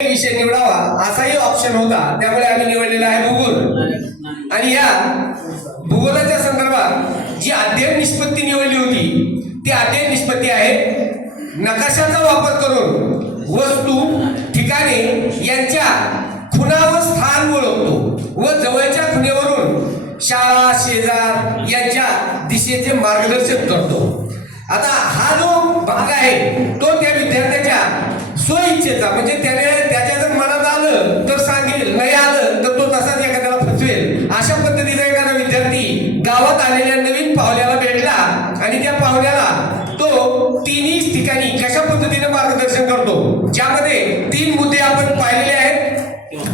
विषय निवडावा असाही ऑप्शन होता. त्यामुळे आम्ही निवडलेला आहे भूगोल. आणि या भूगोलाच्या संदर्भात जी अध्ययन निष्पत्ती निवडली होती ती अध्ययन निष्पत्ती आहे नकाशाचा वापर करून वस्तू ठिकाणे यांच्या खुणा व स्थान ओळखतो व जवळच्या खुणेवरून शाळा शेजार यांच्या दिशेचे मार्गदर्शन करतो. ठिकाणी कशा पद्धतीने मार्गदर्शन करतो? ज्यामध्ये तीन मुद्दे आपण पाहिलेले आहेत.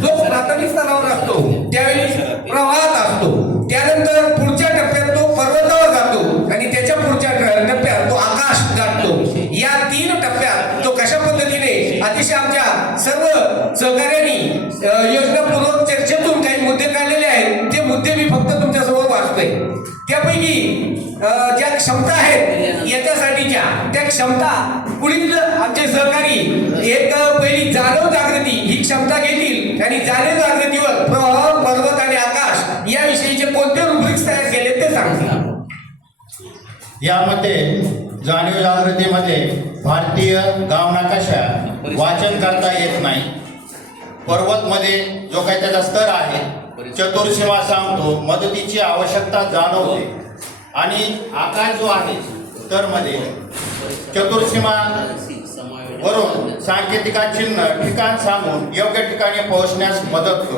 जो प्राथमिक स्तरावर असतो त्यावेळी प्रवाहात असतो. त्यानंतर पुढच्या टप्प्यात तो पर्वतावर जातो आणि त्याच्या पुढच्या टप्प्यात तो आकाश गाठतो. या तीन टप्प्यात तो कशा पद्धतीने अतिशय आमच्या सर्व सहकार्यांनी योजनापूर्वक चर्चेतून काही मुद्दे काढलेले आहेत ते मुद्दे मी फक्त तुमच्या वाचतोय त्यापैकी ज्या क्षमता आहेत याच्यासाठीच्या त्या क्षमता पुढील आमचे सहकारी एक पहिली जाणव जागृती ही क्षमता घेतील आणि जाणीव जागृतीवर प्रवाह पर्वत आणि आकाश याविषयीचे कोणते रुब्रिक्स तयार केले ते सांगतील यामध्ये जाणीव जागृतीमध्ये भारतीय गाव नकाशा वाचन करता येत नाही. पर्वतमध्ये जो काही त्याचा स्तर आहे चतुर्सीमा सांगतो मदतीची आवश्यकता जाणवते. आणि आकार जो आहे स्तरमध्ये चतुर्सीमा वरून सांकेतिका चिन्ह ठिकाण सांगून योग्य ठिकाणी पोहोचण्यास मदत करतो.